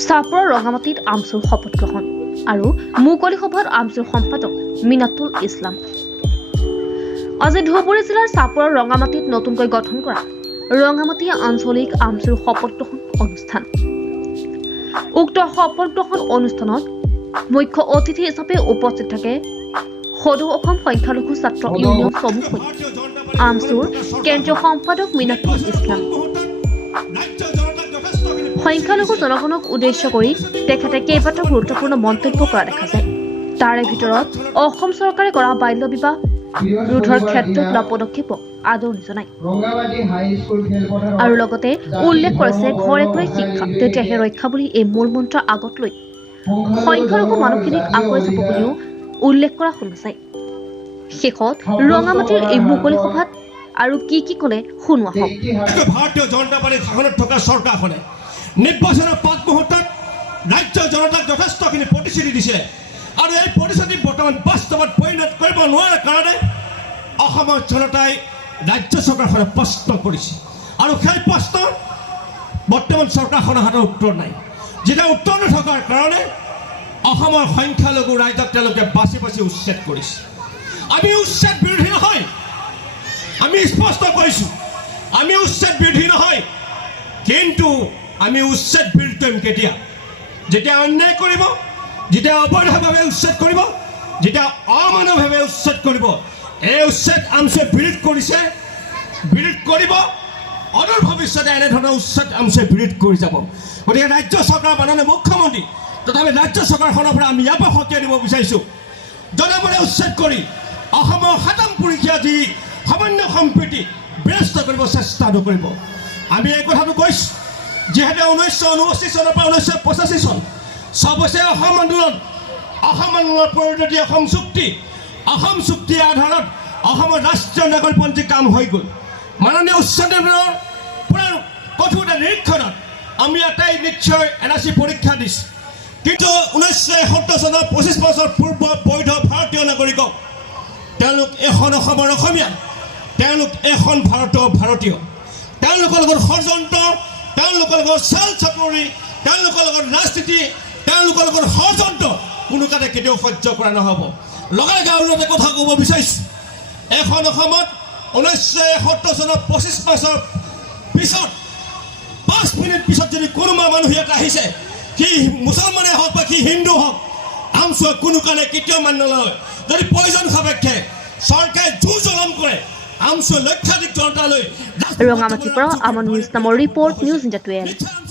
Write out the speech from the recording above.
চাপৰৰ ৰঙামাটিত আমচুৰ শপত গ্ৰহণ আৰু মুকলি সভাত আমচুৰ সম্পাদক মিনাতুল ইছলাম। আজি ধুবুৰী জিলাৰ চাপৰৰ ৰঙামাটিত নতুনকৈ গঠন কৰা ৰঙামাটি আঞ্চলিক আমচুৰ শপত গ্ৰহণ অনুষ্ঠান। উক্ত শপত গ্ৰহণ অনুষ্ঠানত মুখ্য অতিথি হিচাপে উপস্থিত থাকে সদৌ অসম সংখ্যালঘু ছাত্ৰ ইউনিয়ন চমুকৈ আমচুৰ কেন্দ্ৰীয় সম্পাদক মিনাতুল ইছলাম। সংখ্যালঘু জনগণক উদ্দেশ্য কৰি তেখেতে কেইবাটাও গুৰুত্বপূৰ্ণ মন্তব্য কৰা দেখা যায়। তাৰে ভিতৰত অসম চৰকাৰে কৰা বাল্য বিবাহ ৰোধৰ ক্ষেত্ৰত লোৱা পদক্ষেপক আদৰণি জনায় আৰু লগতে উল্লেখ কৰিছে ঘৰে ঘৰে শিক্ষা তেতিয়াহে ৰক্ষা বুলি এই মূল মন্ত্ৰ আগত লৈ সংখ্যালঘু মানুহখিনিক আগুৱাই যাব বুলিও উল্লেখ কৰা শুনা যায়। শেষত ৰঙামাটিৰ এই মুকলি সভাত আৰু কি ক'লে শুনোৱা হওক। ভাৰতীয় জনতা পাৰ্টিৰ শাসনত থকা চৰকাৰখনে নিৰ্বাচনৰ পাঁচ মুহূৰ্তত ৰাজ্যৰ জনতাক যথেষ্টখিনি প্ৰতিশ্ৰুতি দিছে আৰু এই প্ৰতিশ্ৰুতি বৰ্তমান বাস্তৱত পৰিণত কৰিব নোৱাৰাৰ কাৰণে অসমৰ জনতাই ৰাজ্য চৰকাৰখনক প্ৰশ্ন কৰিছে আৰু সেই প্ৰশ্নৰ বৰ্তমান চৰকাৰখনৰ হাতত উত্তৰ নাই। যেতিয়া উত্তৰ নথকাৰ কাৰণে অসমৰ সংখ্যালঘু ৰাইজক তেওঁলোকে বাছি বাছি উচ্ছেদ কৰিছে। আমি উচ্ছেদ বিৰোধী নহয়, আমি স্পষ্ট কৈছোঁ আমি উচ্ছেদ বিৰোধী নহয়, কিন্তু আমি উচ্ছেদ বিৰোধী কৰিম কেতিয়া? যেতিয়া অন্যায় কৰিব, যেতিয়া অবৈধভাৱে উচ্ছেদ কৰিব, যেতিয়া অমানৱভাৱে উচ্ছেদ কৰিব। এই উচ্ছেদ আমচুৱে বিৰোধ কৰিছে, বিৰোধ কৰিব, অদূৰ ভৱিষ্যতে এনেধৰণৰ উচ্ছেদ আমচুৱে বিৰোধ কৰি যাব। গতিকে ৰাজ্য চৰকাৰ মাননীয় মুখ্যমন্ত্ৰী তথাপি ৰাজ্য চৰকাৰখনৰ পৰা আমি ইয়াৰ পৰা সকিয়াই দিব বিচাৰিছোঁ, জনমনে উচ্ছেদ কৰি অসমৰ সাতাম পুৰুষীয়া যি সামান্য সম্প্ৰীতি বিনষ্ট কৰিব চেষ্টা নকৰিব। আমি এই কথাটো কৈছোঁ, যিহেতু 1969 চনৰ পৰা 1985 চন 6 বছৰীয়া অসম আন্দোলনৰ পৰিণতি অসম চুক্তিৰ আধাৰত অসমৰ ৰাষ্ট্ৰীয় নাগৰিকপঞ্জী কাম হৈ গ'ল। মাননীয় উচ্চ ন্যায়ালয়ৰ পৰা কঠোৰ নিৰীক্ষণত আমি এটাই নিশ্চয় NRC পৰীক্ষা দিছোঁ, কিন্তু 1970 চনৰ 25 বছৰ পূৰ্বৰ বৈধ ভাৰতীয় নাগৰিকক তেওঁলোক এখন অসমৰ অসমীয়া, তেওঁলোক এখন ভাৰতৰ ভাৰতীয়, তেওঁলোকৰ লগত ষড়যন্ত্ৰ, তেওঁলোকৰ লগত চাল চাপৰি, তেওঁলোকৰ লগত ৰাজনীতি, তেওঁলোকৰ লগত ষড়যন্ত্ৰ কোনো কালে কেতিয়াও সহ্য কৰা নহ'ব। লগে আৰু এটা কথা ক'ব বিচাৰিছোঁ, এখন অসমত 1970 চনৰ 25 বছৰ পিছত 5 মিনিট পিছত যদি কোনোবা মানুহ ইয়াত আহিছে, সি মুছলমানে হওক বা সি হিন্দু হওক, আমচুৱে কোনো কালে কেতিয়াও মানি নলয়। যদি প্ৰয়োজন সাপেক্ষে চৰকাৰে জোৰ জলম কৰে, আমচুৱে লক্ষাধিক জনতালৈ। ৰঙামাটিৰ পৰা আমন নিউজ নামৰ ৰিপৰ্ট, নিউজ ইণ্ডিয়া 12।